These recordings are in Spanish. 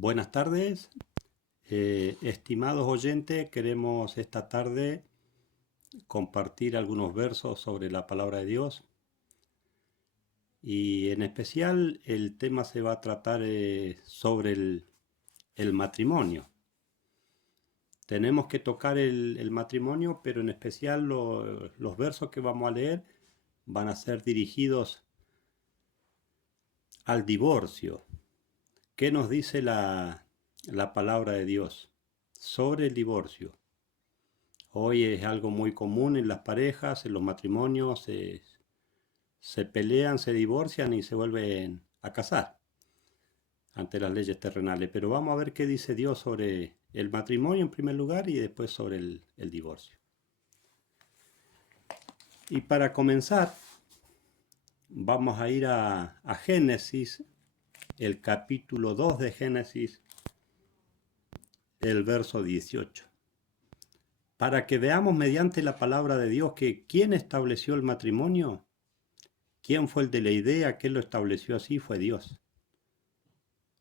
Buenas tardes, estimados oyentes, queremos esta tarde compartir algunos versos sobre la palabra de Dios y en especial el tema se va a tratar sobre el matrimonio. Tenemos que tocar el matrimonio, pero en especial los versos que vamos a leer van a ser dirigidos al divorcio. ¿Qué nos dice la palabra de Dios sobre el divorcio? Hoy es algo muy común en las parejas, en los matrimonios, se pelean, se divorcian y se vuelven a casar ante las leyes terrenales. Pero vamos a ver qué dice Dios sobre el matrimonio en primer lugar y después sobre el divorcio. Y para comenzar, vamos a ir a Génesis, el capítulo 2 de Génesis, el verso 18. Para que veamos mediante la palabra de Dios que ¿quién estableció el matrimonio? ¿Quién fue el de la idea? ¿Quién lo estableció así? Fue Dios.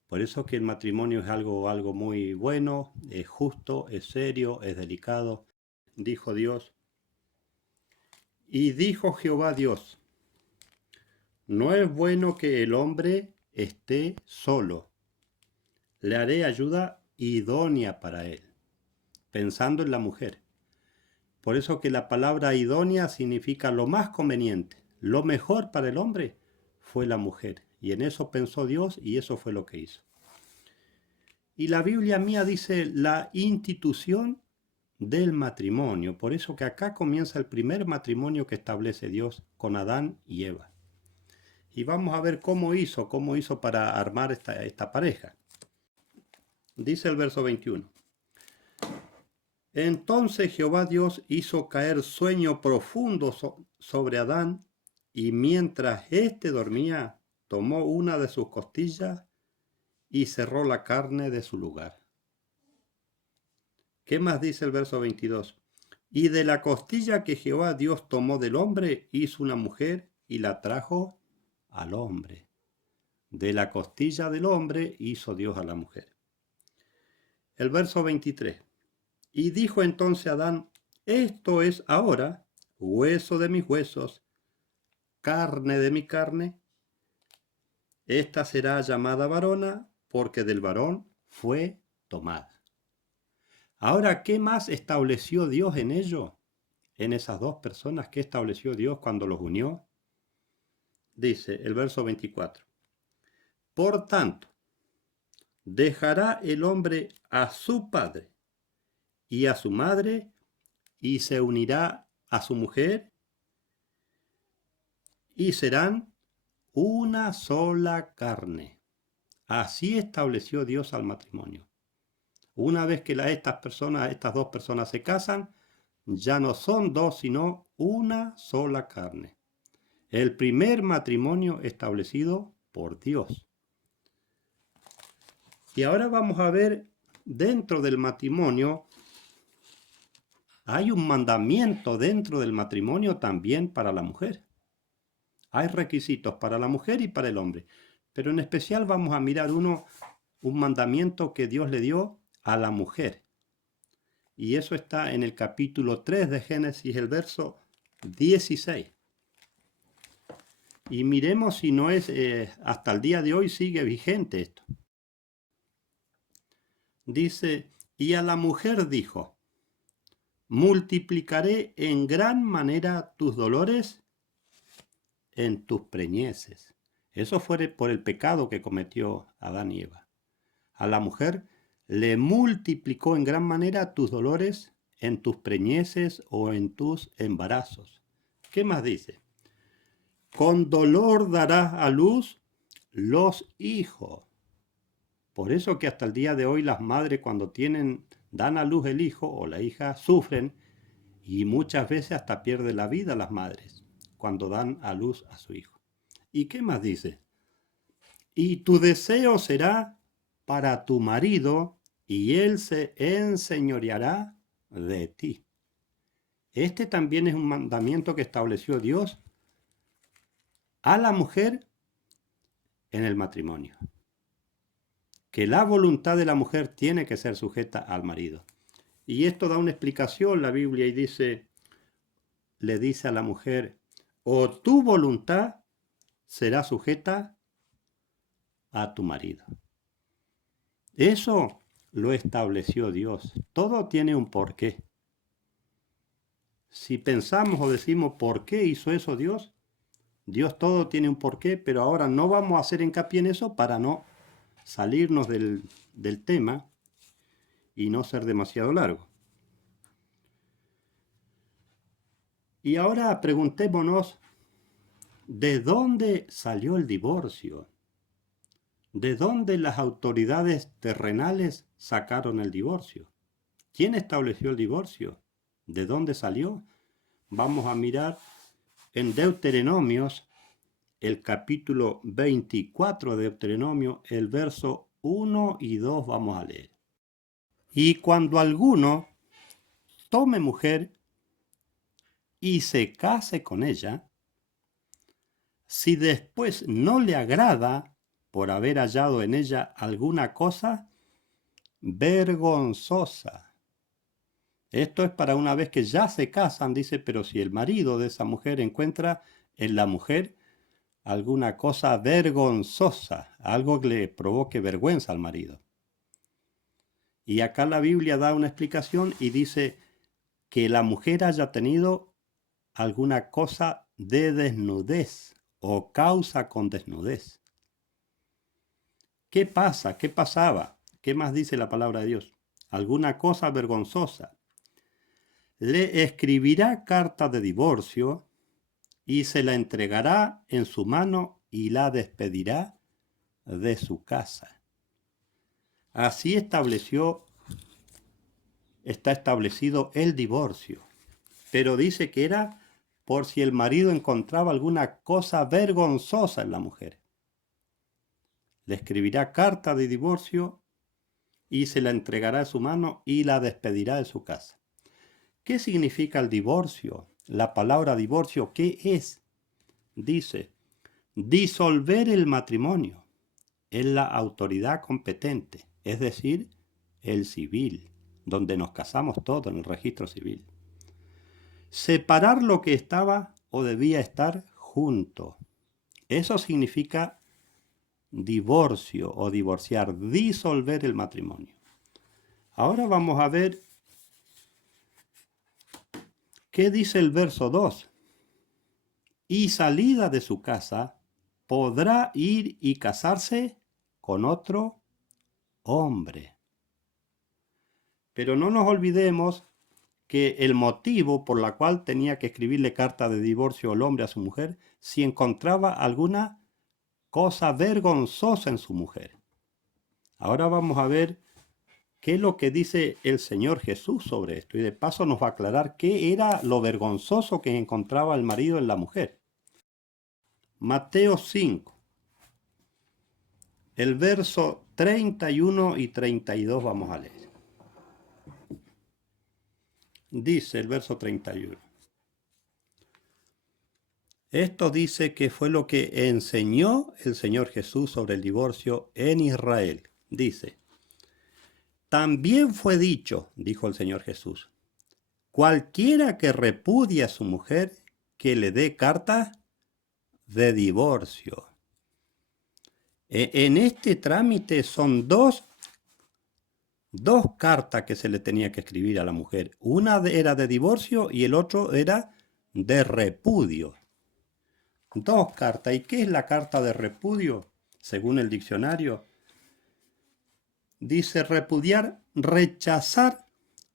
Por eso que el matrimonio es algo muy bueno, es justo, es serio, es delicado. Dijo Dios. Y dijo Jehová Dios, no es bueno que el hombre esté solo. Le haré ayuda idónea para él, pensando en la mujer. Por eso que la palabra idónea significa lo más conveniente. Lo mejor para el hombre fue la mujer. Y en eso pensó Dios y eso fue lo que hizo. Y la Biblia mía dice la institución del matrimonio. Por eso que acá comienza el primer matrimonio que establece Dios con Adán y Eva. Y vamos a ver cómo hizo para armar esta pareja. Dice el verso 21. Entonces Jehová Dios hizo caer sueño profundo sobre Adán, y mientras éste dormía, tomó una de sus costillas y cerró la carne de su lugar. ¿Qué más dice el verso 22? Y de la costilla que Jehová Dios tomó del hombre, hizo una mujer y la trajo al hombre. De la costilla del hombre hizo Dios a la mujer. El verso 23. Y dijo entonces Adán, esto es ahora hueso de mis huesos, carne de mi carne. Esta será llamada varona, porque del varón fue tomada. Ahora, ¿qué más estableció Dios en ello? En esas dos personas, ¿qué estableció Dios cuando los unió? Dice el verso 24. Por tanto, dejará el hombre a su padre y a su madre, y se unirá a su mujer, y serán una sola carne. Así estableció Dios al matrimonio. Una vez que estas dos personas se casan, ya no son dos, sino una sola carne. El primer matrimonio establecido por Dios. Y ahora vamos a ver, dentro del matrimonio, hay un mandamiento dentro del matrimonio también para la mujer. Hay requisitos para la mujer y para el hombre. Pero en especial vamos a mirar un mandamiento que Dios le dio a la mujer. Y eso está en el capítulo 3 de Génesis, el verso 16. Y miremos si no es, hasta el día de hoy sigue vigente esto. Dice, y a la mujer dijo, multiplicaré en gran manera tus dolores en tus preñeces. Eso fue por el pecado que cometió Adán y Eva. A la mujer le multiplicó en gran manera tus dolores en tus preñeces o en tus embarazos. ¿Qué más dice? Con dolor darás a luz los hijos. Por eso que hasta el día de hoy las madres cuando dan a luz el hijo o la hija sufren y muchas veces hasta pierden la vida las madres cuando dan a luz a su hijo. ¿Y qué más dice? Y tu deseo será para tu marido y él se enseñoreará de ti. Este también es un mandamiento que estableció Dios a la mujer en el matrimonio. que la voluntad de la mujer tiene que ser sujeta al marido. Y esto da una explicación la Biblia y le dice a la mujer, o tu voluntad será sujeta a tu marido. Eso lo estableció Dios. Todo tiene un porqué. Si pensamos o decimos por qué hizo eso Dios, Dios todo tiene un porqué, pero ahora no vamos a hacer hincapié en eso para no salirnos del tema y no ser demasiado largo. Y ahora preguntémonos, ¿de dónde salió el divorcio? ¿De dónde las autoridades terrenales sacaron el divorcio? ¿Quién estableció el divorcio? ¿De dónde salió? Vamos a mirar en Deuteronomios, el capítulo 24 de Deuteronomio, el verso 1 y 2 vamos a leer. Y cuando alguno tome mujer y se case con ella, si después no le agrada por haber hallado en ella alguna cosa vergonzosa. Esto es para una vez que ya se casan, dice, pero si el marido de esa mujer encuentra en la mujer alguna cosa vergonzosa, algo que le provoque vergüenza al marido. Y acá la Biblia da una explicación y dice que la mujer haya tenido alguna cosa de desnudez o causa con desnudez. ¿Qué pasa? ¿Qué pasaba? ¿Qué más dice la palabra de Dios? Alguna cosa vergonzosa. Le escribirá carta de divorcio y se la entregará en su mano y la despedirá de su casa. Así está establecido el divorcio. Pero dice que era por si el marido encontraba alguna cosa vergonzosa en la mujer. Le escribirá carta de divorcio y se la entregará en su mano y la despedirá de su casa. ¿Qué significa el divorcio? La palabra divorcio, ¿qué es? Dice, disolver el matrimonio es la autoridad competente, es decir, el civil, donde nos casamos todos en el registro civil. Separar lo que estaba o debía estar junto. Eso significa divorcio o divorciar, disolver el matrimonio. Ahora vamos a ver qué dice el verso 2. Y salida de su casa, podrá ir y casarse con otro hombre. Pero no nos olvidemos que el motivo por la cual tenía que escribirle carta de divorcio el hombre a su mujer, si encontraba alguna cosa vergonzosa en su mujer. Ahora vamos a ver qué es lo que dice el Señor Jesús sobre esto, y de paso nos va a aclarar qué era lo vergonzoso que encontraba el marido en la mujer. Mateo 5, el verso 31 y 32 vamos a leer. Dice el verso 31. Esto dice que fue lo que enseñó el Señor Jesús sobre el divorcio en Israel. Dice, también fue dicho, dijo el Señor Jesús, cualquiera que repudie a su mujer, que le dé carta de divorcio. En este trámite son dos cartas que se le tenía que escribir a la mujer. Una era de divorcio y el otro era de repudio. Dos cartas. ¿Y qué es la carta de repudio? Según el diccionario, dice repudiar, rechazar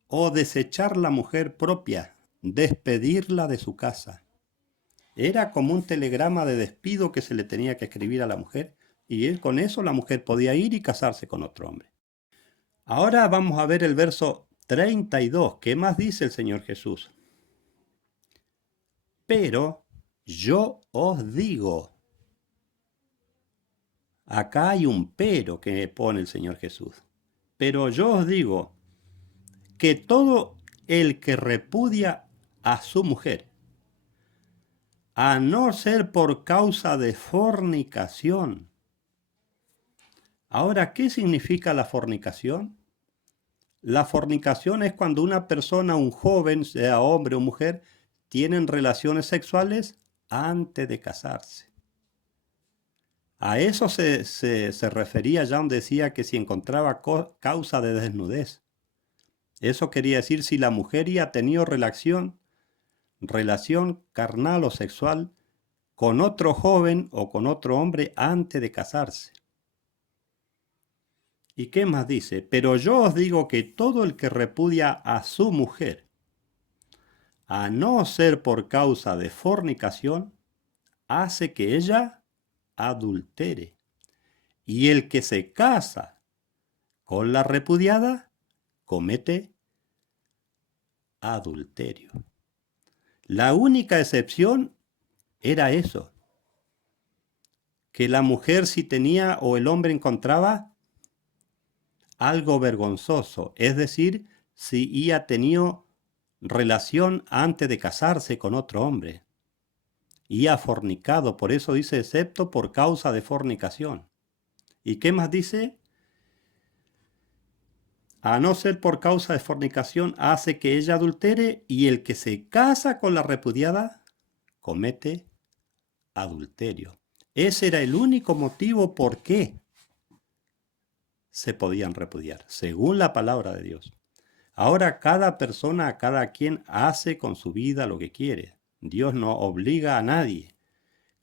o desechar la mujer propia, despedirla de su casa. Era como un telegrama de despido que se le tenía que escribir a la mujer y con eso la mujer podía ir y casarse con otro hombre. Ahora vamos a ver el verso 32. ¿Qué más dice el Señor Jesús? Pero yo os digo. Acá hay un pero que pone el Señor Jesús. Pero yo os digo que todo el que repudia a su mujer, a no ser por causa de fornicación, Ahora, ¿qué significa la fornicación? La fornicación es cuando una persona, un joven, sea hombre o mujer, tienen relaciones sexuales antes de casarse. A eso se refería ya donde decía que si encontraba causa de desnudez. Eso quería decir si la mujer ya ha tenido relación carnal o sexual con otro joven o con otro hombre antes de casarse. ¿Y qué más dice? Pero yo os digo que todo el que repudia a su mujer, a no ser por causa de fornicación, hace que ella adultere. Y el que se casa con la repudiada, comete adulterio. La única excepción era eso, que la mujer si tenía o el hombre encontraba algo vergonzoso, es decir, si había tenido relación antes de casarse con otro hombre y ha fornicado, por eso dice excepto por causa de fornicación. ¿Y qué más dice? A no ser por causa de fornicación hace que ella adultere y el que se casa con la repudiada comete adulterio. Ese era el único motivo por qué se podían repudiar, según la palabra de Dios. Ahora cada persona, cada quien hace con su vida lo que quiere. Dios no obliga a nadie.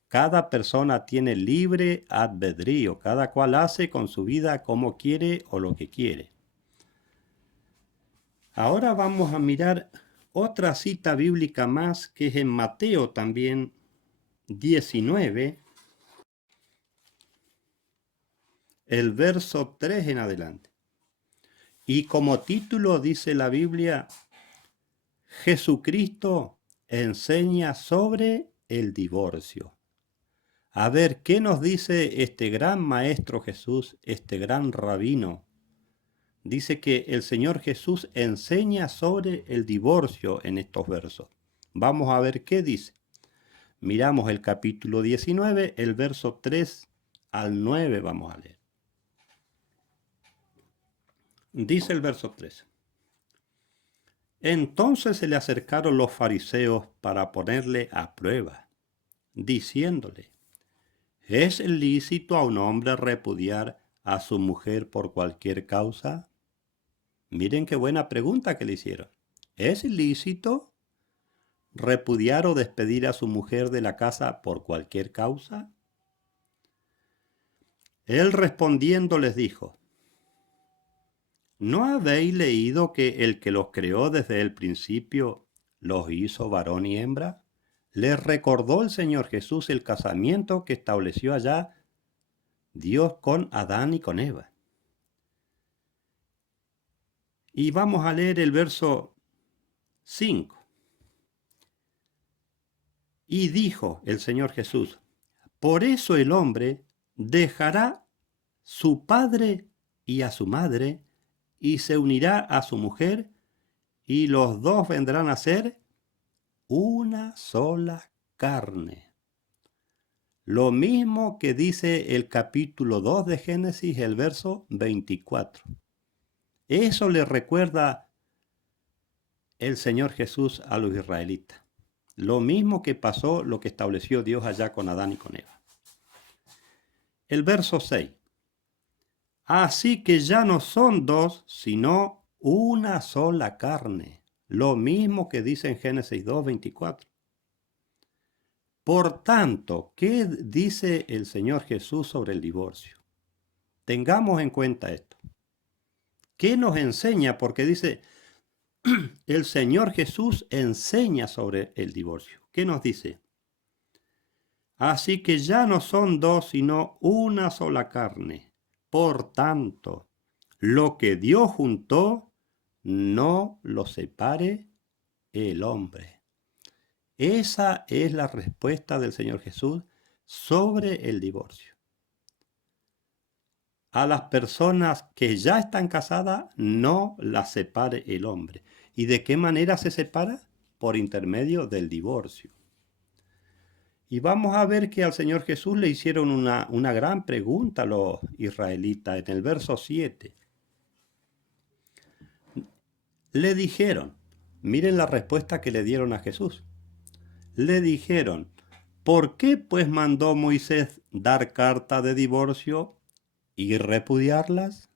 Cada persona tiene libre albedrío, cada cual hace con su vida como quiere o lo que quiere. Ahora vamos a mirar otra cita bíblica más que es en Mateo también 19, el verso 3 en adelante. Y como título dice la Biblia, Jesucristo enseña sobre el divorcio. A ver, ¿qué nos dice este gran maestro Jesús, este gran rabino? Dice que el Señor Jesús enseña sobre el divorcio en estos versos. Vamos a ver qué dice. Miramos el capítulo 19, el verso 3 al 9 vamos a leer. Dice el verso 3. Entonces se le acercaron los fariseos para ponerle a prueba, diciéndole, ¿es lícito a un hombre repudiar a su mujer por cualquier causa? Miren qué buena pregunta que le hicieron. ¿Es lícito repudiar o despedir a su mujer de la casa por cualquier causa? Él respondiendo les dijo, ¿no habéis leído que el que los creó desde el principio los hizo varón y hembra? Les recordó el Señor Jesús el casamiento que estableció allá Dios con Adán y con Eva. Y vamos a leer el verso 5. Y dijo el Señor Jesús, por eso el hombre dejará su padre y a su madre, y se unirá a su mujer, y los dos vendrán a ser una sola carne. Lo mismo que dice el capítulo 2 de Génesis, el verso 24. Eso le recuerda el Señor Jesús a los israelitas. Lo mismo que pasó, lo que estableció Dios allá con Adán y con Eva. El verso 6. Así que ya no son dos, sino una sola carne. Lo mismo que dice en Génesis 2:24. Por tanto, ¿qué dice el Señor Jesús sobre el divorcio? Tengamos en cuenta esto. ¿Qué nos enseña? Porque dice, el Señor Jesús enseña sobre el divorcio. ¿Qué nos dice? Así que ya no son dos, sino una sola carne. Por tanto, lo que Dios juntó, no lo separe el hombre. Esa es la respuesta del Señor Jesús sobre el divorcio. A las personas que ya están casadas, no las separe el hombre. ¿Y de qué manera se separa? Por intermedio del divorcio. Y vamos a ver que al Señor Jesús le hicieron una gran pregunta a los israelitas en el verso 7. Le dijeron, miren la respuesta que le dieron a Jesús. Le dijeron, ¿por qué pues mandó Moisés dar carta de divorcio y repudiarlas?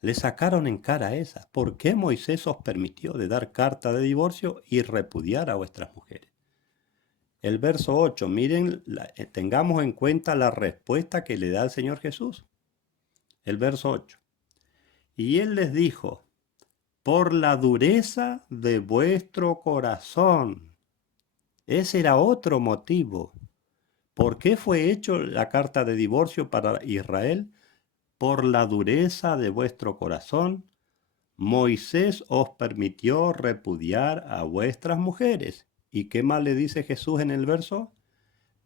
Le sacaron en cara esa. ¿Por qué Moisés os permitió de dar carta de divorcio y repudiar a vuestras mujeres? El verso 8, miren, tengamos en cuenta la respuesta que le da el Señor Jesús. El verso 8. Y él les dijo, por la dureza de vuestro corazón. Ese era otro motivo. ¿Por qué fue hecho la carta de divorcio para Israel? Por la dureza de vuestro corazón, Moisés os permitió repudiar a vuestras mujeres. ¿Y qué más le dice Jesús en el verso?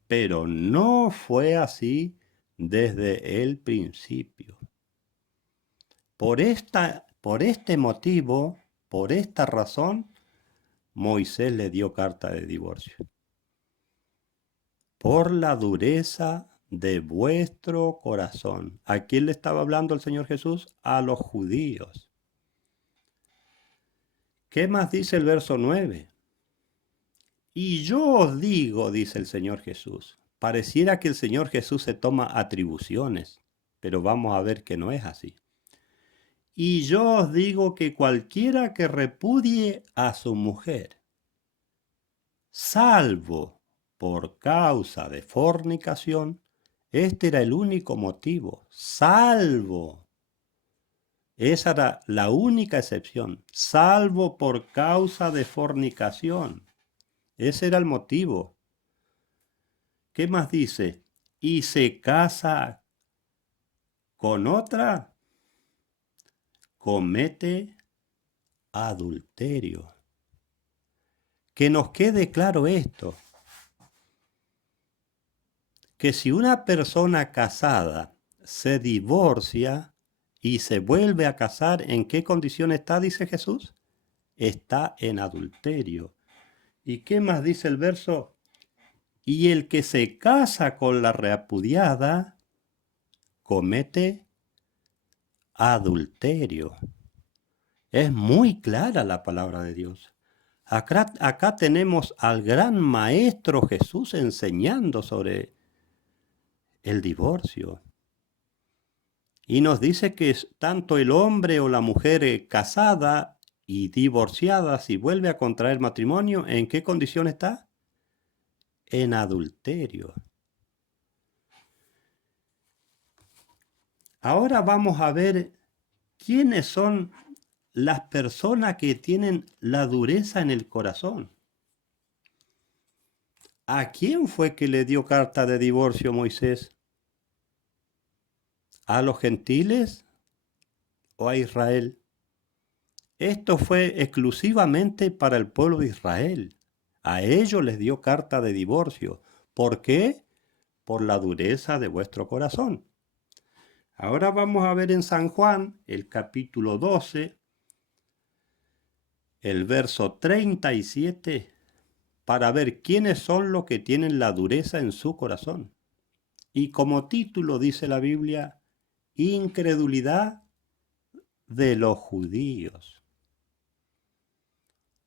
Pero no fue así desde el principio. Por este motivo, por esta razón, Moisés le dio carta de divorcio. Por la dureza de vuestro corazón. ¿A quién le estaba hablando el Señor Jesús? A los judíos. ¿Qué más dice el verso 9? Y yo os digo, dice el Señor Jesús. Pareciera que el Señor Jesús se toma atribuciones, pero vamos a ver que no es así. Y yo os digo que cualquiera que repudie a su mujer, salvo por causa de fornicación, este era el único motivo, salvo. Esa era la única excepción, salvo por causa de fornicación. Ese era el motivo. ¿Qué más dice? Y se casa con otra, comete adulterio. Que nos quede claro esto, que si una persona casada se divorcia y se vuelve a casar, ¿en qué condición está? Dice Jesús. Está en adulterio. ¿Y qué más dice el verso? Y el que se casa con la repudiada comete adulterio. Es muy clara la palabra de Dios. Acá tenemos al gran maestro Jesús enseñando sobre el divorcio. Y nos dice que tanto el hombre o la mujer casada y divorciada, si vuelve a contraer matrimonio, ¿en qué condición está? En adulterio. Ahora vamos a ver quiénes son las personas que tienen la dureza en el corazón. ¿A quién fue que le dio carta de divorcio Moisés? ¿A los gentiles o a Israel? Esto fue exclusivamente para el pueblo de Israel. A ellos les dio carta de divorcio. ¿Por qué? Por la dureza de vuestro corazón. Ahora vamos a ver en San Juan, el capítulo 12, el verso 37, para ver quiénes son los que tienen la dureza en su corazón. Y como título dice la Biblia, incredulidad de los judíos.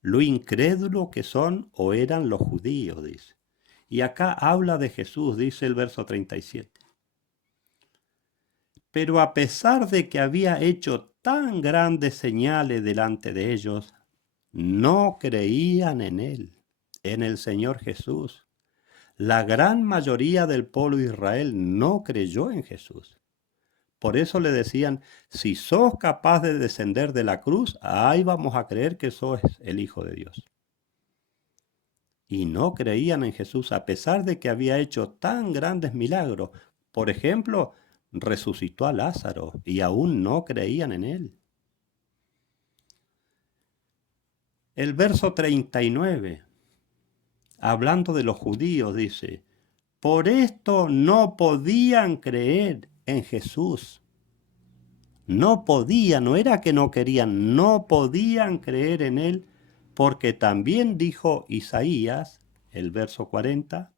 Lo incrédulo que son o eran los judíos, dice. Y acá habla de Jesús, dice el verso 37. Pero a pesar de que había hecho tan grandes señales delante de ellos, no creían en él, en el Señor Jesús. La gran mayoría del pueblo de Israel no creyó en Jesús. Por eso le decían, si sos capaz de descender de la cruz, ahí vamos a creer que sos el Hijo de Dios. Y no creían en Jesús a pesar de que había hecho tan grandes milagros. Por ejemplo, resucitó a Lázaro y aún no creían en él. El verso 39, hablando de los judíos, dice, por esto no podían creer en Jesús. No podían, no era que no querían, no podían creer en él, porque también dijo Isaías, el verso 40,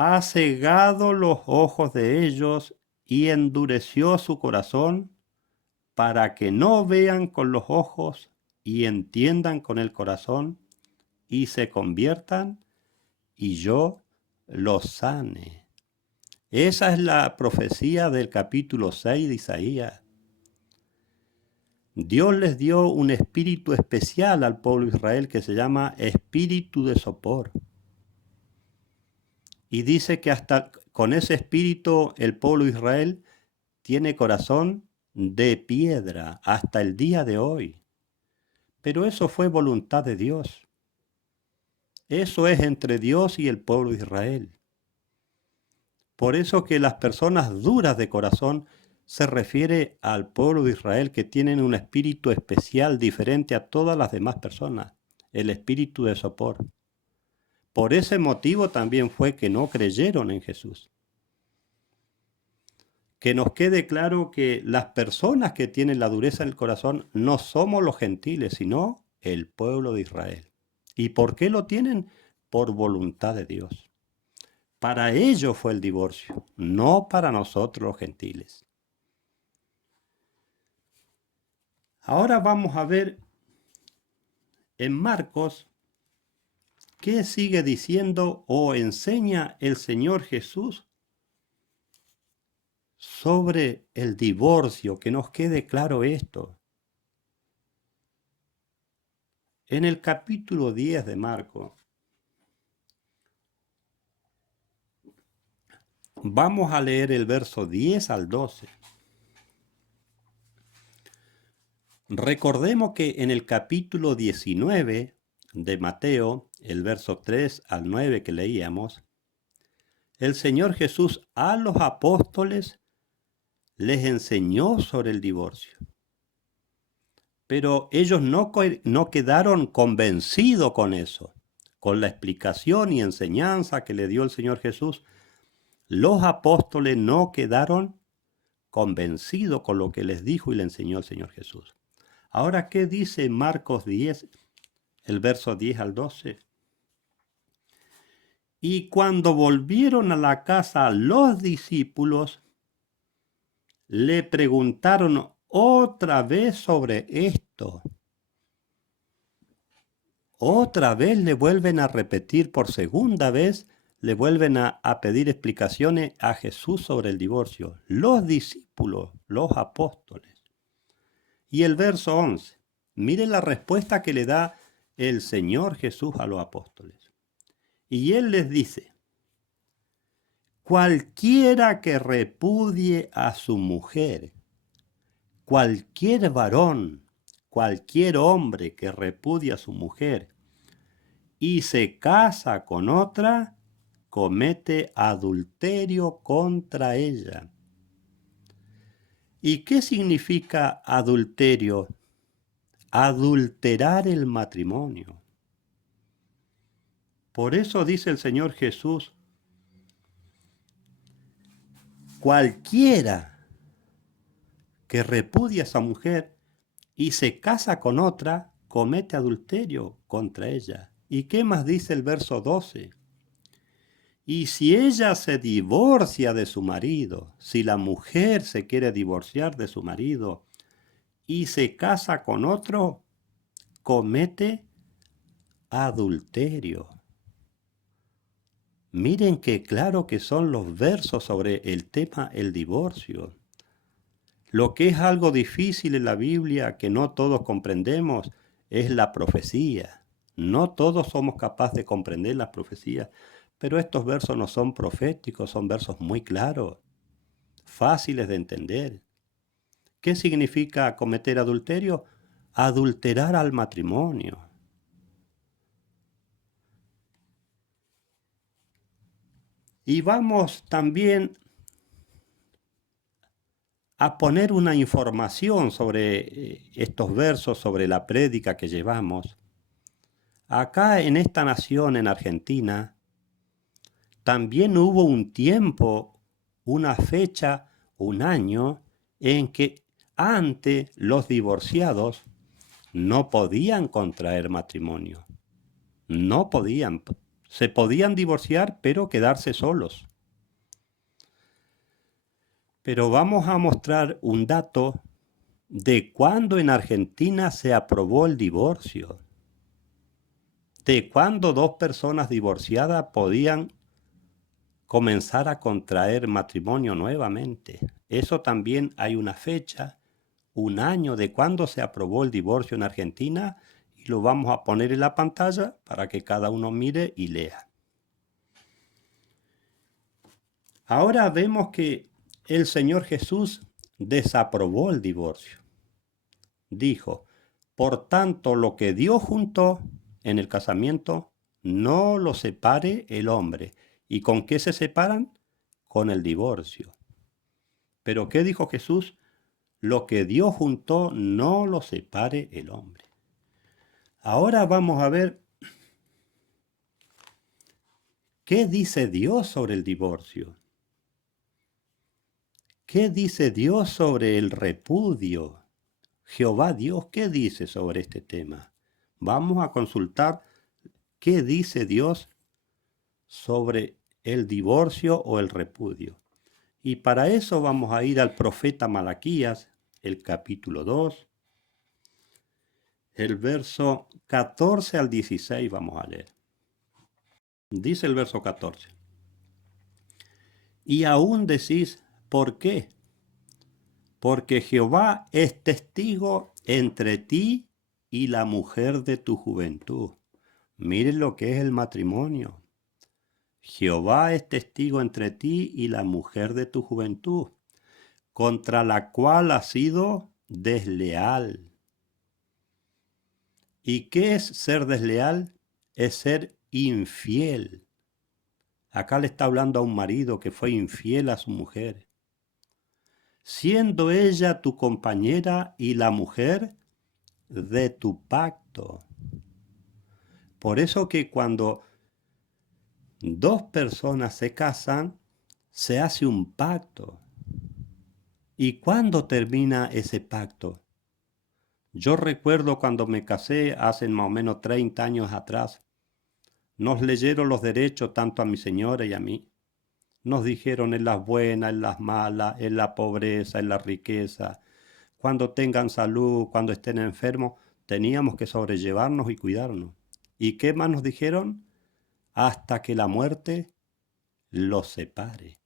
ha cegado los ojos de ellos y endureció su corazón para que no vean con los ojos y entiendan con el corazón y se conviertan y yo los sane. Esa es la profecía del capítulo 6 de Isaías. Dios les dio un espíritu especial al pueblo de Israel que se llama espíritu de sopor. Y dice que hasta con ese espíritu el pueblo de Israel tiene corazón de piedra hasta el día de hoy. Pero eso fue voluntad de Dios. Eso es entre Dios y el pueblo de Israel. Por eso que las personas duras de corazón se refiere al pueblo de Israel que tienen un espíritu especial diferente a todas las demás personas, el espíritu de sopor. Por ese motivo también fue que no creyeron en Jesús. Que nos quede claro que las personas que tienen la dureza en el corazón no somos los gentiles, sino el pueblo de Israel. ¿Y por qué lo tienen? Por voluntad de Dios. Para ellos fue el divorcio, no para nosotros los gentiles. Ahora vamos a ver en Marcos qué sigue diciendo o enseña el Señor Jesús sobre el divorcio, que nos quede claro esto. En el capítulo 10 de Marcos, vamos a leer el verso 10 al 12. Recordemos que en el capítulo 19 de Mateo, el verso 3 al 9 que leíamos, el Señor Jesús a los apóstoles les enseñó sobre el divorcio. Pero ellos no quedaron convencidos con eso, con la explicación y enseñanza que le dio el Señor Jesús. Los apóstoles no quedaron convencidos con lo que les dijo y le enseñó el Señor Jesús. Ahora, ¿qué dice Marcos 10, el verso 10 al 12? Y cuando volvieron a la casa los discípulos, le preguntaron otra vez sobre esto. Otra vez le vuelven a repetir por segunda vez, le vuelven a pedir explicaciones a Jesús sobre el divorcio. Los discípulos, los apóstoles. Y el verso 11. Miren la respuesta que le da el Señor Jesús a los apóstoles. Y Él les dice, cualquiera que repudie a su mujer, cualquier varón, cualquier hombre que repudie a su mujer y se casa con otra, comete adulterio contra ella. ¿Y qué significa adulterio? Adulterar el matrimonio. Por eso dice el Señor Jesús, cualquiera que repudia a esa mujer y se casa con otra, comete adulterio contra ella. ¿Y qué más dice el verso 12? Y si ella se divorcia de su marido, si la mujer se quiere divorciar de su marido y se casa con otro, comete adulterio. Miren qué claro que son los versos sobre el tema el divorcio. Lo que es algo difícil en la Biblia que no todos comprendemos es la profecía. No todos somos capaces de comprender las profecías, pero estos versos no son proféticos, son versos muy claros, fáciles de entender. ¿Qué significa cometer adulterio? Adulterar al matrimonio. Y vamos también a poner una información sobre estos versos, sobre la prédica que llevamos. Acá en esta nación, en Argentina, también hubo un tiempo, una fecha, un año, en que antes los divorciados no podían contraer matrimonio. No podían. Se podían divorciar, pero quedarse solos. Pero vamos a mostrar un dato de cuándo en Argentina se aprobó el divorcio. De cuándo dos personas divorciadas podían comenzar a contraer matrimonio nuevamente. Eso también hay una fecha, un año de cuándo se aprobó el divorcio en Argentina, y lo vamos a poner en la pantalla para que cada uno mire y lea. Ahora vemos que el Señor Jesús desaprobó el divorcio. Dijo, por tanto, lo que Dios juntó en el casamiento, no lo separe el hombre. ¿Y con qué se separan? Con el divorcio. Pero ¿qué dijo Jesús? Lo que Dios juntó, no lo separe el hombre. Ahora vamos a ver qué dice Dios sobre el divorcio. ¿Qué dice Dios sobre el repudio? Jehová Dios, ¿qué dice sobre este tema? Vamos a consultar qué dice Dios sobre el divorcio o el repudio. Y para eso vamos a ir al profeta Malaquías, el capítulo 2, el verso 14 al 16 vamos a leer. Dice el verso 14. Y aún decís, ¿por qué? Porque Jehová es testigo entre ti y la mujer de tu juventud. Miren lo que es el matrimonio. Jehová es testigo entre ti y la mujer de tu juventud, contra la cual has sido desleal. ¿Y qué es ser desleal? Es ser infiel. Acá le está hablando a un marido que fue infiel a su mujer, siendo ella tu compañera y la mujer de tu pacto. Por eso que cuando dos personas se casan, se hace un pacto. ¿Y cuándo termina ese pacto? Yo recuerdo cuando me casé hace más o menos 30 años atrás, nos leyeron los derechos tanto a mi señora y a mí. Nos dijeron en las buenas, en las malas, en la pobreza, en la riqueza. Cuando tengan salud, cuando estén enfermos, teníamos que sobrellevarnos y cuidarnos. ¿Y qué más nos dijeron? Hasta que la muerte los separe.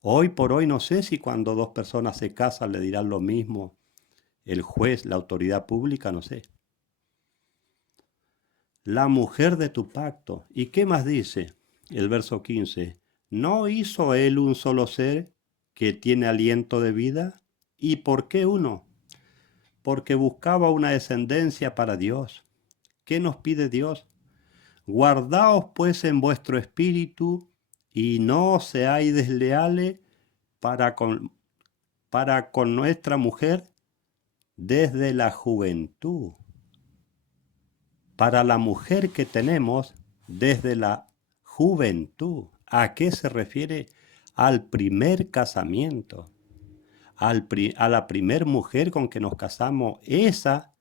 Hoy por hoy no sé si cuando dos personas se casan le dirán lo mismo el juez, la autoridad pública, no sé. La mujer de tu pacto. ¿Y qué más dice el verso 15? ¿No hizo él un solo ser que tiene aliento de vida? ¿Y por qué uno? Porque buscaba una descendencia para Dios. ¿Qué nos pide Dios? Guardaos pues en vuestro espíritu y no seáis desleales para con nuestra mujer desde la juventud. Para la mujer que tenemos desde la juventud. ¿A qué se refiere? Al primer casamiento. A la primer mujer con que nos casamos. Esa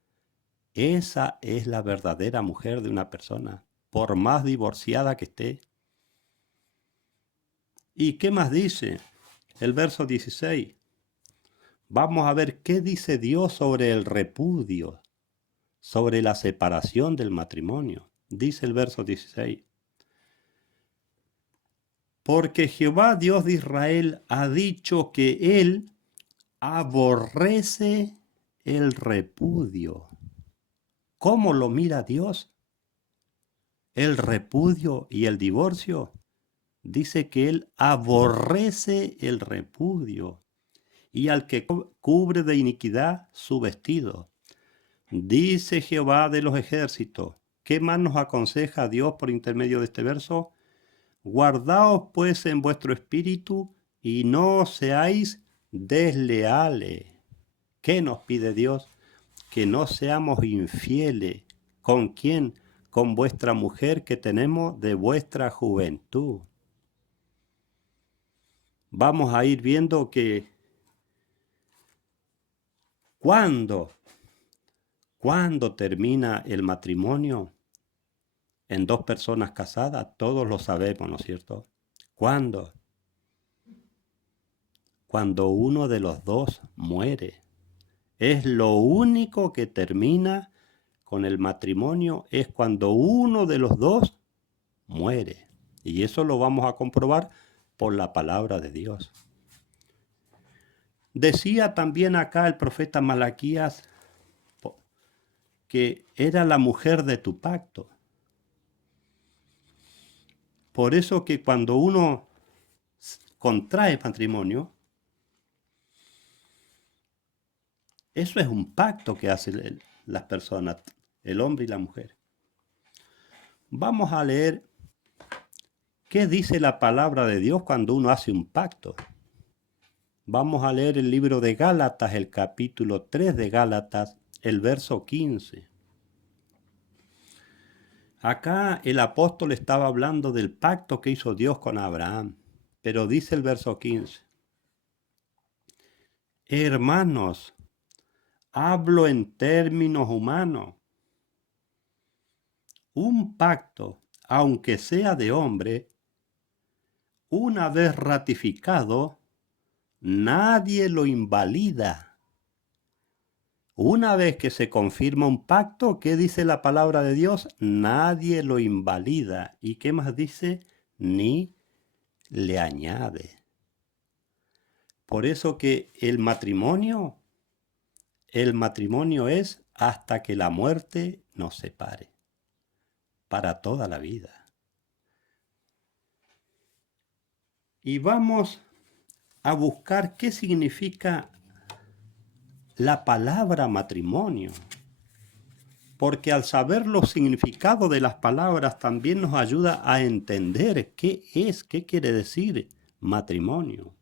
es la verdadera mujer de una persona, por más divorciada que esté. ¿Y qué más dice? El verso 16. Vamos a ver qué dice Dios sobre el repudio, sobre la separación del matrimonio. Dice el verso 16. Porque Jehová Dios de Israel ha dicho que Él aborrece el repudio. ¿Cómo lo mira Dios? El repudio y el divorcio. Dice que Él aborrece el repudio y al que cubre de iniquidad su vestido. Dice Jehová de los ejércitos. ¿Qué más nos aconseja Dios por intermedio de este verso? Guardaos pues en vuestro espíritu y no seáis desleales. ¿Qué nos pide Dios? Que no seamos infieles. ¿Con quién? Con vuestra mujer que tenemos de vuestra juventud. Vamos a ir viendo que cuando termina el matrimonio, en dos personas casadas? Todos lo sabemos, ¿no es cierto? ¿Cuándo? Cuando uno de los dos muere. Es lo único que termina con el matrimonio, es cuando uno de los dos muere. Y eso lo vamos a comprobar por la palabra de Dios. Decía también acá el profeta Malaquías que era la mujer de tu pacto. Por eso que cuando uno contrae matrimonio, eso es un pacto que hacen las personas, el hombre y la mujer. Vamos a leer qué dice la palabra de Dios cuando uno hace un pacto. Vamos a leer el libro de Gálatas, el capítulo 3 de Gálatas, el verso 15. Acá el apóstol estaba hablando del pacto que hizo Dios con Abraham, pero dice el verso 15. Hermanos, hablo en términos humanos. Un pacto, aunque sea de hombre, una vez ratificado, nadie lo invalida. Una vez que se confirma un pacto, ¿qué dice la palabra de Dios? Nadie lo invalida. ¿Y qué más dice? Ni le añade. Por eso que el matrimonio es hasta que la muerte nos separe, para toda la vida. Y vamos a buscar qué significa la palabra matrimonio, porque al saber los significados de las palabras también nos ayuda a entender qué quiere decir matrimonio.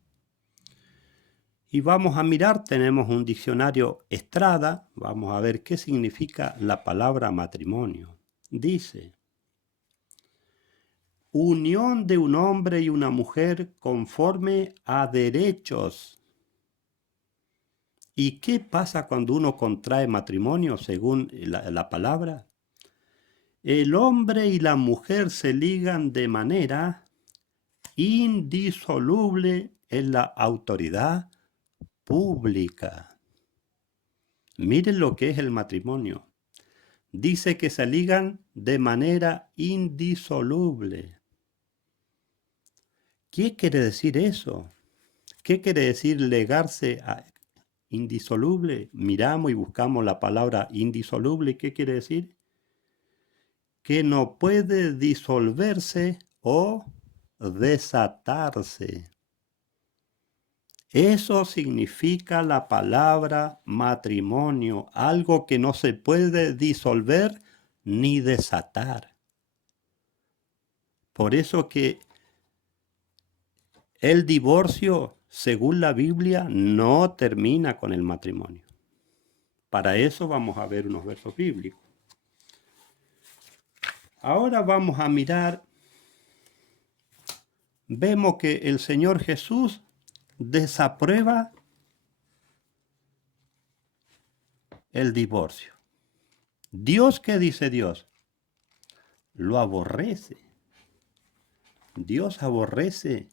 Y vamos a mirar, tenemos un diccionario Estrada, vamos a ver qué significa la palabra matrimonio. Dice, unión de un hombre y una mujer conforme a derechos. ¿Y qué pasa cuando uno contrae matrimonio según la palabra? El hombre y la mujer se ligan de manera indisoluble en la autoridad pública. Miren lo que es el matrimonio. Dice que se ligan de manera indisoluble. ¿Qué quiere decir eso? ¿Qué quiere decir legarse a indisoluble? Miramos y buscamos la palabra indisoluble. ¿Qué quiere decir? Que no puede disolverse o desatarse. Eso significa la palabra matrimonio, algo que no se puede disolver ni desatar. Por eso que el divorcio, según la Biblia, no termina con el matrimonio. Para eso vamos a ver unos versos bíblicos. Ahora vamos a mirar, vemos que el Señor Jesús desaprueba el divorcio. Dios, ¿qué dice Dios? Lo aborrece. Dios aborrece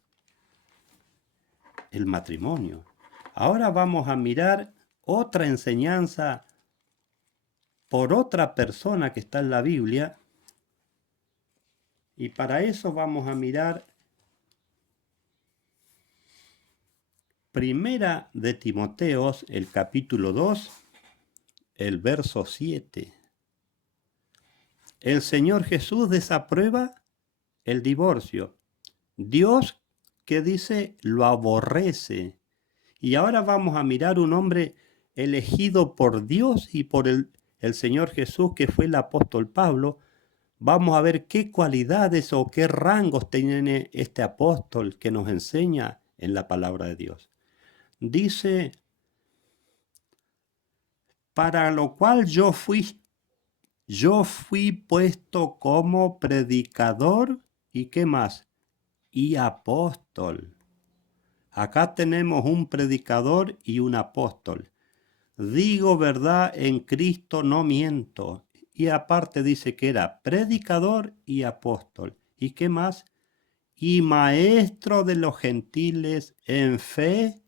el matrimonio. Ahora vamos a mirar otra enseñanza por otra persona que está en la Biblia. Y para eso vamos a mirar Primera de Timoteos, el capítulo 2, el verso 7. El Señor Jesús desaprueba el divorcio. Dios, que dice, lo aborrece. Y ahora vamos a mirar un hombre elegido por Dios y por el Señor Jesús, que fue el apóstol Pablo. Vamos a ver qué cualidades o qué rangos tiene este apóstol que nos enseña en la palabra de Dios. Dice, para lo cual yo fui puesto como predicador y ¿qué más? Y apóstol. Acá tenemos un predicador y un apóstol. Digo verdad en Cristo, no miento. y aparte dice que era predicador y apóstol. ¿Y qué más? Y maestro de los gentiles en fe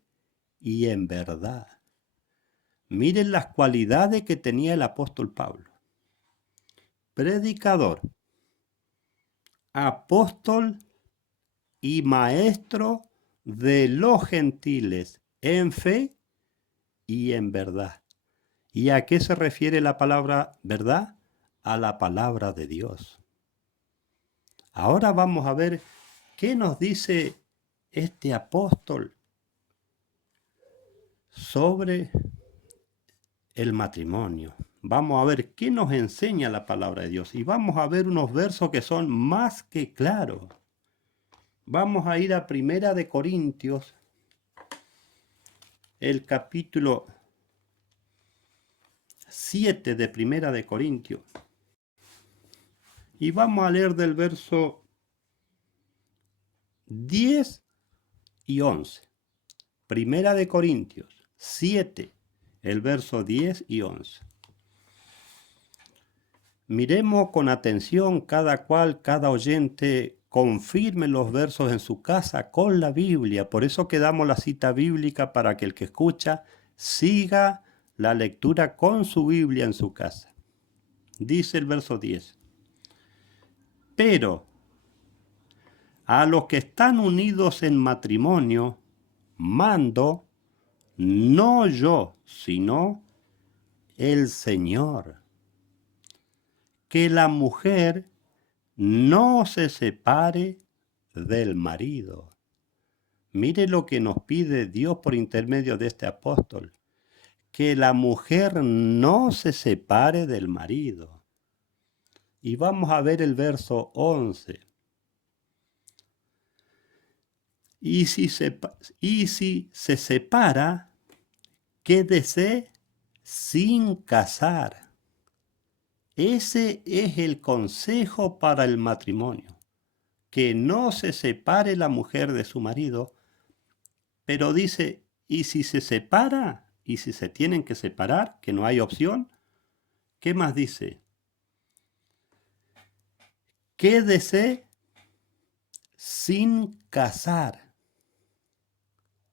y en verdad. Miren las cualidades que tenía el apóstol Pablo. Predicador, apóstol y maestro de los gentiles en fe y en verdad. ¿Y a qué se refiere la palabra verdad? A la palabra de Dios. Ahora vamos a ver qué nos dice este apóstol sobre el matrimonio. Vamos a ver qué nos enseña la palabra de Dios y vamos a ver unos versos que son más que claros. Vamos a ir a Primera de Corintios, el capítulo 7 de Primera de Corintios. Y vamos a leer del verso 10 y 11. Primera de Corintios 7, el verso 10 y 11. Miremos con atención cada cual, cada oyente, confirme los versos en su casa con la Biblia. Por eso que damos la cita bíblica para que el que escucha siga la lectura con su Biblia en su casa. Dice el verso 10. Pero a los que están unidos en matrimonio, mando, no yo, sino el Señor, que la mujer no se separe del marido. Mire lo que nos pide Dios por intermedio de este apóstol, que la mujer no se separe del marido. Y vamos a ver el verso 11. Y si se separa, quédese sin casar. Ese es el consejo para el matrimonio, que no se separe la mujer de su marido, pero dice, y si se separa, y si se tienen que separar, que no hay opción, ¿qué más dice? Quédese sin casar.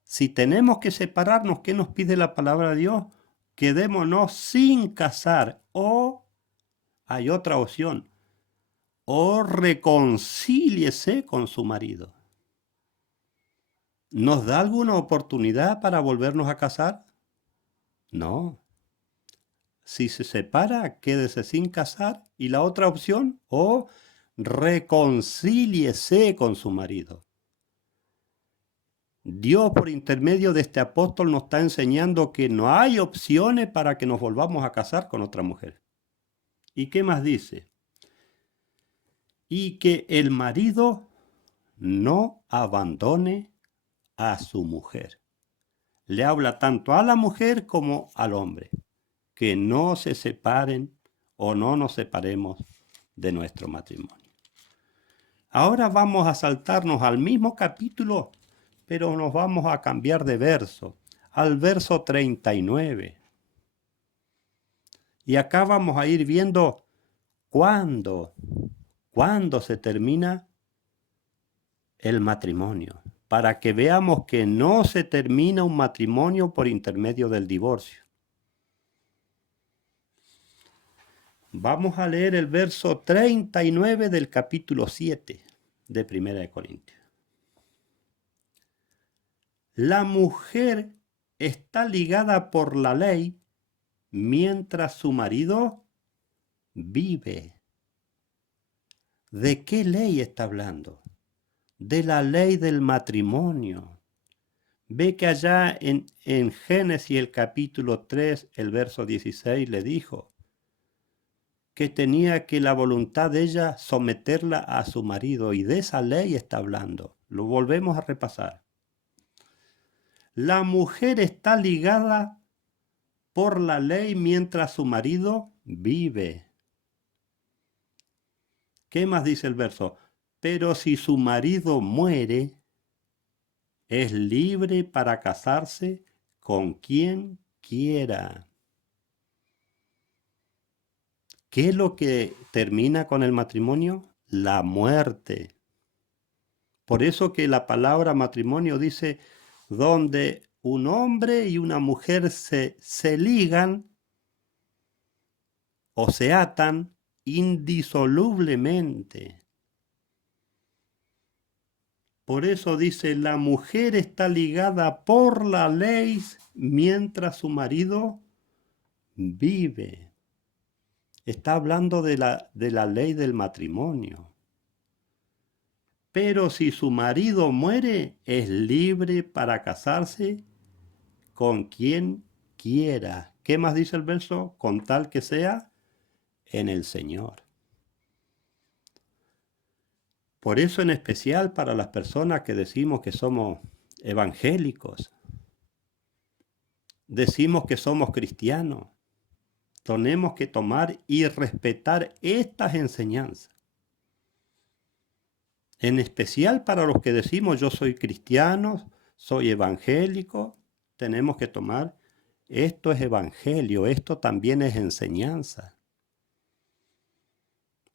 Si tenemos que separarnos, ¿qué nos pide la palabra de Dios? Quedémonos sin casar. O hay otra opción. O reconcíliese con su marido. ¿Nos da alguna oportunidad para volvernos a casar? No. Si se separa, quédese sin casar. Y la otra opción, o reconcíliese con su marido. Dios, por intermedio de este apóstol, nos está enseñando que no hay opciones para que nos volvamos a casar con otra mujer. ¿Y qué más dice? Y que el marido no abandone a su mujer. Le habla tanto a la mujer como al hombre, que no se separen o no nos separemos de nuestro matrimonio. Ahora vamos a saltarnos al mismo capítulo, pero nos vamos a cambiar de verso, al verso 39. Y acá vamos a ir viendo cuándo se termina el matrimonio, para que veamos que no se termina un matrimonio por intermedio del divorcio. Vamos a leer el verso 39 del capítulo 7 de Primera de Corintios. La mujer está ligada por la ley mientras su marido vive. ¿De qué ley está hablando? De la ley del matrimonio. Ve que allá en Génesis el capítulo 3, el verso 16 le dijo que tenía que la voluntad de ella someterla a su marido, y de esa ley está hablando. Lo volvemos a repasar. La mujer está ligada por la ley mientras su marido vive. ¿Qué más dice el verso? Pero si su marido muere, es libre para casarse con quien quiera. ¿Qué es lo que termina con el matrimonio? La muerte. Por eso que la palabra matrimonio dice, donde un hombre y una mujer se ligan o se atan indisolublemente. Por eso dice, la mujer está ligada por la ley mientras su marido vive. Está hablando de la ley del matrimonio. Pero si su marido muere, es libre para casarse con quien quiera. ¿Qué más dice el verso? Con tal que sea en el Señor. Por eso en especial para las personas que decimos que somos evangélicos, decimos que somos cristianos, tenemos que tomar y respetar estas enseñanzas. En especial para los que decimos yo soy cristiano, soy evangélico, tenemos que tomar, esto es evangelio, esto también es enseñanza.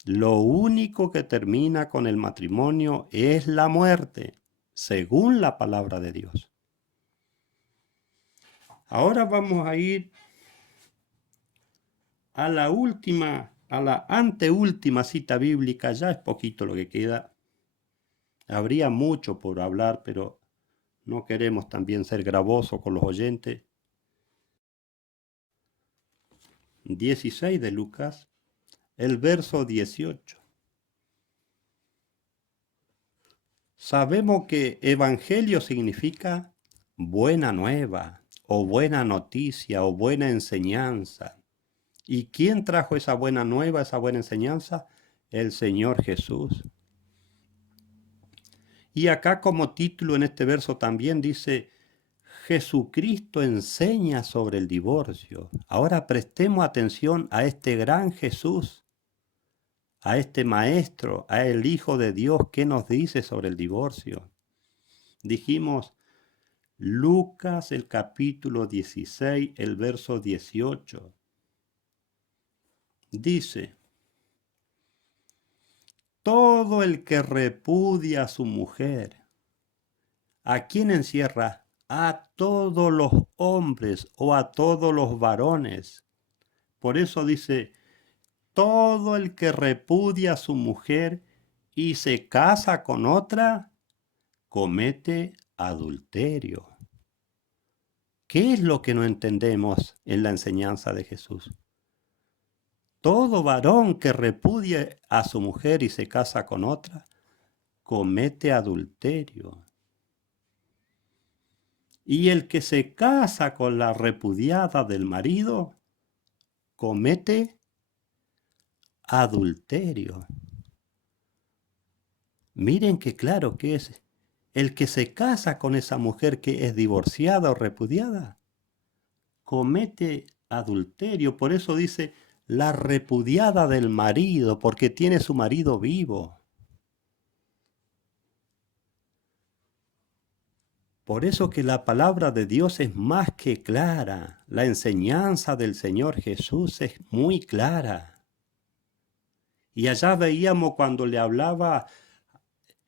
Lo único que termina con el matrimonio es la muerte, según la palabra de Dios. Ahora vamos a ir a la anteúltima cita bíblica, ya es poquito lo que queda. Habría mucho por hablar, pero no queremos también ser gravosos con los oyentes. 16 de Lucas, el verso 18. Sabemos que evangelio significa buena nueva, o buena noticia, o buena enseñanza. ¿Y quién trajo esa buena nueva, esa buena enseñanza? El Señor Jesús. Y acá como título en este verso también dice, Jesucristo enseña sobre el divorcio. Ahora prestemos atención a este gran Jesús, a este Maestro, a el Hijo de Dios, ¿qué nos dice sobre el divorcio? Dijimos, Lucas el capítulo 16, el verso 18. Dice, todo el que repudia a su mujer, ¿a quién encierra? A todos los hombres o a todos los varones. Por eso dice, todo el que repudia a su mujer y se casa con otra, comete adulterio. ¿Qué es lo que no entendemos en la enseñanza de Jesús? Todo varón que repudie a su mujer y se casa con otra, comete adulterio. Y el que se casa con la repudiada del marido, comete adulterio. Miren qué claro que es. El que se casa con esa mujer que es divorciada o repudiada, comete adulterio. Por eso dice la repudiada del marido, porque tiene su marido vivo. Por eso que la palabra de Dios es más que clara. La enseñanza del Señor Jesús es muy clara. Y allá veíamos cuando le hablaba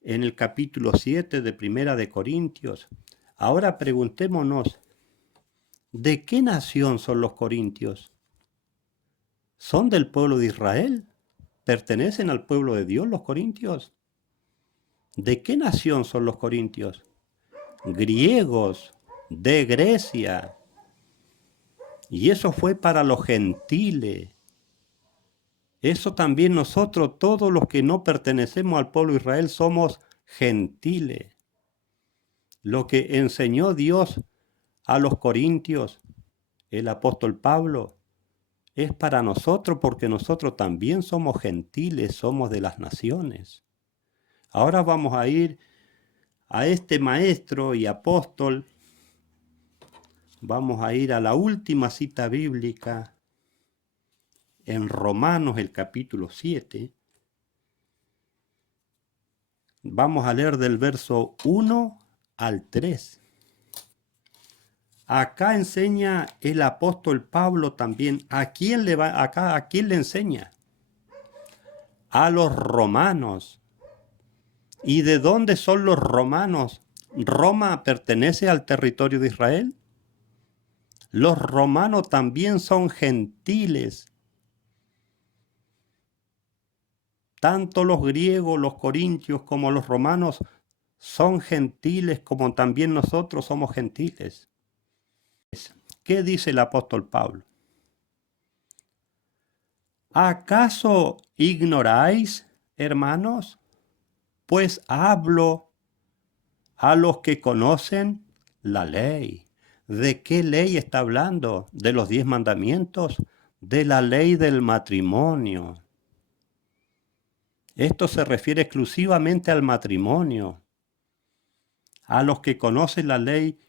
en el capítulo 7 de Primera de Corintios. Ahora preguntémonos, ¿de qué nación son los corintios? ¿Son del pueblo de Israel? ¿Pertenecen al pueblo de Dios los corintios? ¿De qué nación son los corintios? Griegos, de Grecia. Y eso fue para los gentiles. Eso también nosotros, todos los que no pertenecemos al pueblo de Israel, somos gentiles. Lo que enseñó Dios a los corintios, el apóstol Pablo, es para nosotros porque nosotros también somos gentiles, somos de las naciones. Ahora vamos a ir a este maestro y apóstol, vamos a ir a la última cita bíblica en Romanos el capítulo 7. Vamos a leer del verso 1 al 3. Acá enseña el apóstol Pablo también. ¿A quién le enseña? a los romanos. ¿Y de dónde son los romanos? ¿Roma pertenece al territorio de Israel? Los romanos también son gentiles. Tanto los griegos, los corintios como los romanos son gentiles, como también nosotros somos gentiles. ¿Qué dice el apóstol Pablo? ¿Acaso ignoráis, hermanos? Pues hablo a los que conocen la ley. ¿De qué ley está hablando? ¿De los 10 mandamientos? De la ley del matrimonio. Esto se refiere exclusivamente al matrimonio. A los que conocen la ley,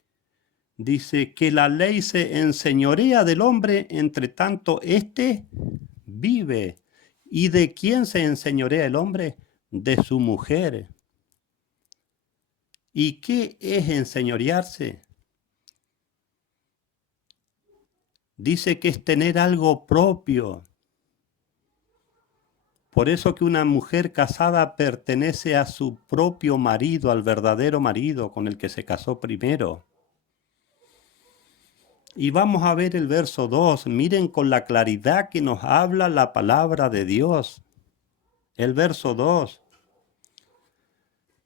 dice que la ley se enseñorea del hombre, entre tanto éste vive. ¿Y de quién se enseñorea el hombre? De su mujer. ¿Y qué es enseñorearse? Dice que es tener algo propio. Por eso que una mujer casada pertenece a su propio marido, al verdadero marido con el que se casó primero. Y vamos a ver el verso 2. Miren con la claridad que nos habla la palabra de Dios. El verso 2.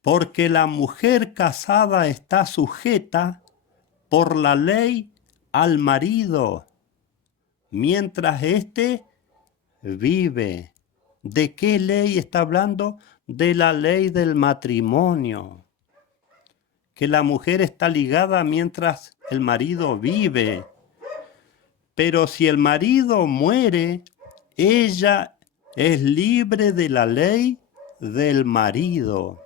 Porque la mujer casada está sujeta por la ley al marido, mientras éste vive. ¿De qué ley está hablando? De la ley del matrimonio. Que la mujer está ligada mientras el marido vive. Pero si el marido muere, ella es libre de la ley del marido.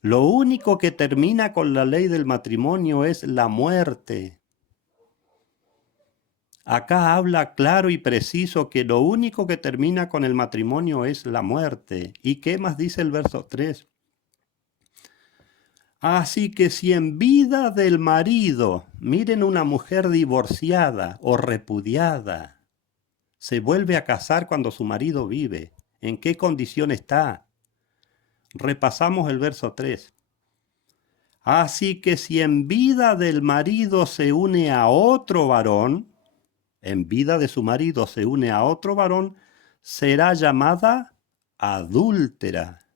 Lo único que termina con la ley del matrimonio es la muerte. Acá habla claro y preciso que lo único que termina con el matrimonio es la muerte. ¿Y qué más dice el verso 3? Así que si en vida del marido, miren, una mujer divorciada o repudiada, se vuelve a casar cuando su marido vive, ¿en qué condición está? Repasamos el verso 3. Así que si en vida del marido se une a otro varón, en vida de su marido se une a otro varón, será llamada adúltera.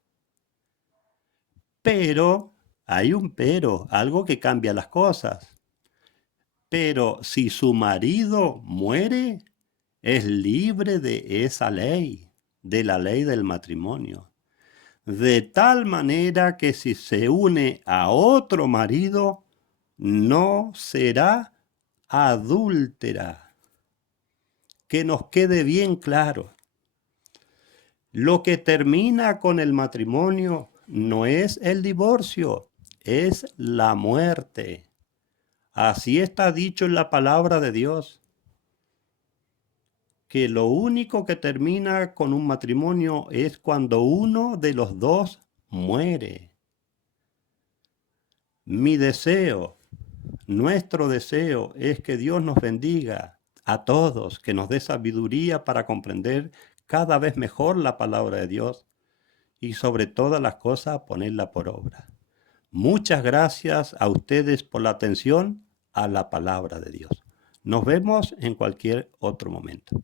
Pero, hay un pero, algo que cambia las cosas. Pero si su marido muere, es libre de esa ley, de la ley del matrimonio. De tal manera que si se une a otro marido, no será adúltera. Que nos quede bien claro. Lo que termina con el matrimonio no es el divorcio, es la muerte. Así está dicho en la palabra de Dios. Que lo único que termina con un matrimonio es cuando uno de los dos muere. Mi deseo, nuestro deseo es que Dios nos bendiga a todos, que nos dé sabiduría para comprender cada vez mejor la palabra de Dios y sobre todas las cosas ponerla por obra. Muchas gracias a ustedes por la atención a la palabra de Dios. Nos vemos en cualquier otro momento.